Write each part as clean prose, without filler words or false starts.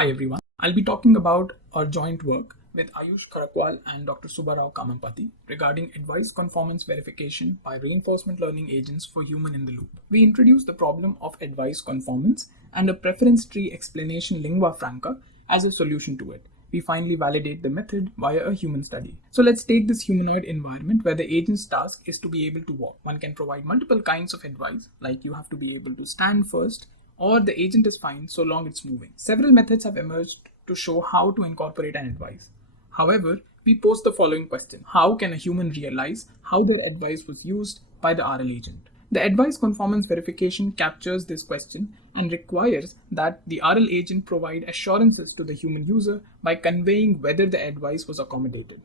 Hi everyone. I'll be talking about our joint work with Ayush Kharkwal and Dr. Subbarao Kambhamapti regarding advice conformance verification by reinforcement learning agents for human in the loop. We introduced the problem of advice conformance and a preference tree explanation lingua franca as a solution to it. We finally validate the method via a human study. So let's take this humanoid environment where the agent's task is to be able to walk. One can provide multiple kinds of advice, like you have to be able to stand first, or the agent is fine so long it's moving. Several methods have emerged to show how to incorporate an advice. However, we pose the following question: how can a human realize how their advice was used by the RL agent? The advice conformance verification captures this question and requires that the RL agent provide assurances to the human user by conveying whether the advice was accommodated.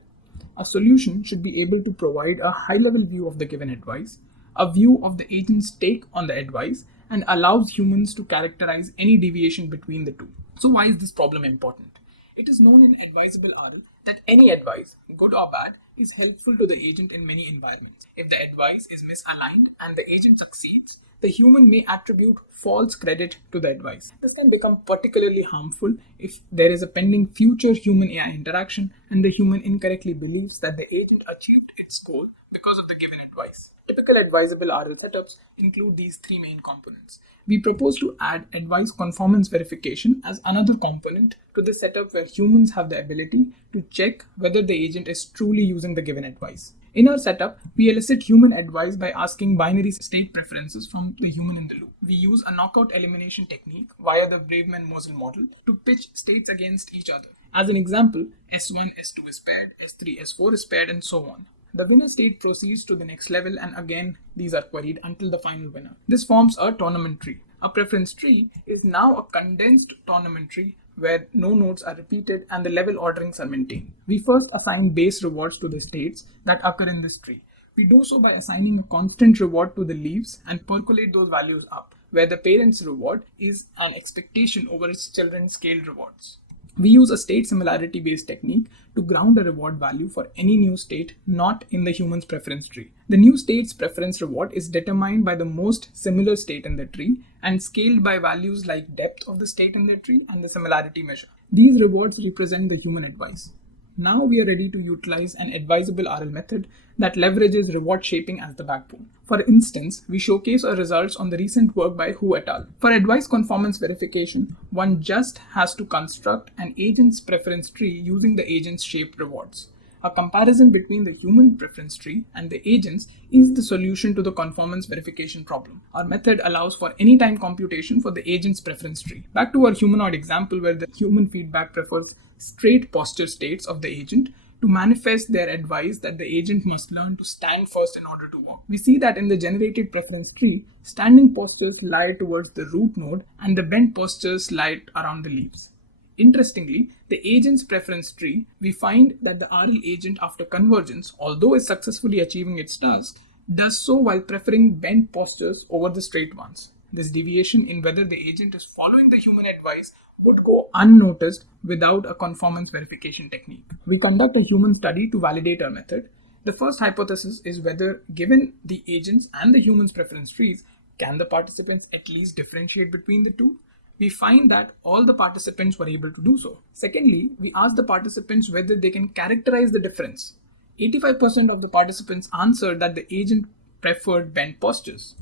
A solution should be able to provide a high-level view of the given advice, a view of the agent's take on the advice, and allows humans to characterize any deviation between the two. So why is this problem important? It is known in advisable RL that any advice, good or bad, is helpful to the agent in many environments. If the advice is misaligned and the agent succeeds, the human may attribute false credit to the advice. This can become particularly harmful if there is a pending future human-AI interaction and the human incorrectly believes that the agent achieved its goal because of the given advice. Typical advisable RL setups include these three main components. We propose to add advice conformance verification as another component to the setup where humans have the ability to check whether the agent is truly using the given advice. In our setup, we elicit human advice by asking binary state preferences from the human in the loop. We use a knockout elimination technique via the Braveman-Mosel model to pitch states against each other. As an example, S1, S2 is paired, S3, S4 is paired, and so on. The winner state proceeds to the next level, and again these are queried until the final winner. This forms a tournament tree. A preference tree is now a condensed tournament tree where no nodes are repeated and the level orderings are maintained. We first assign base rewards to the states that occur in this tree. We do so by assigning a constant reward to the leaves and percolate those values up, where the parent's reward is an expectation over its children's scaled rewards. We use a state similarity based technique to ground a reward value for any new state not in the human's preference tree. The new state's preference reward is determined by the most similar state in the tree and scaled by values like depth of the state in the tree and the similarity measure. These rewards represent the human advice. Now we are ready to utilize an advisable RL method that leverages reward shaping as the backbone. For instance, we showcase our results on the recent work by Hu et al. For advice conformance verification, one just has to construct an agent's preference tree using the agent's shaped rewards. A comparison between the human preference tree and the agent's is the solution to the conformance verification problem. Our method allows for anytime computation for the agent's preference tree. Back to our humanoid example where the human feedback prefers straight posture states of the agent to manifest their advice that the agent must learn to stand first in order to walk. We see that in the generated preference tree, standing postures lie towards the root node and the bent postures lie around the leaves. Interestingly, the agent's preference tree, we find that the RL agent after convergence, although is successfully achieving its task, does so while preferring bent postures over the straight ones. This deviation in whether the agent is following the human advice would go unnoticed without a conformance verification technique. We conduct a human study to validate our method. The first hypothesis is whether, given the agent's and the human's preference trees, can the participants at least differentiate between the two? We find that all the participants were able to do so. Secondly, we asked the participants whether they can characterize the difference. 85% of the participants answered that the agent preferred bent postures.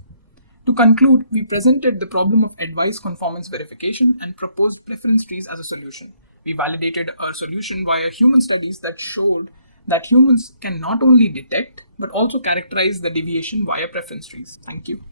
To conclude, we presented the problem of advice conformance verification and proposed preference trees as a solution. We validated our solution via human studies that showed that humans can not only detect but also characterize the deviation via preference trees. Thank you.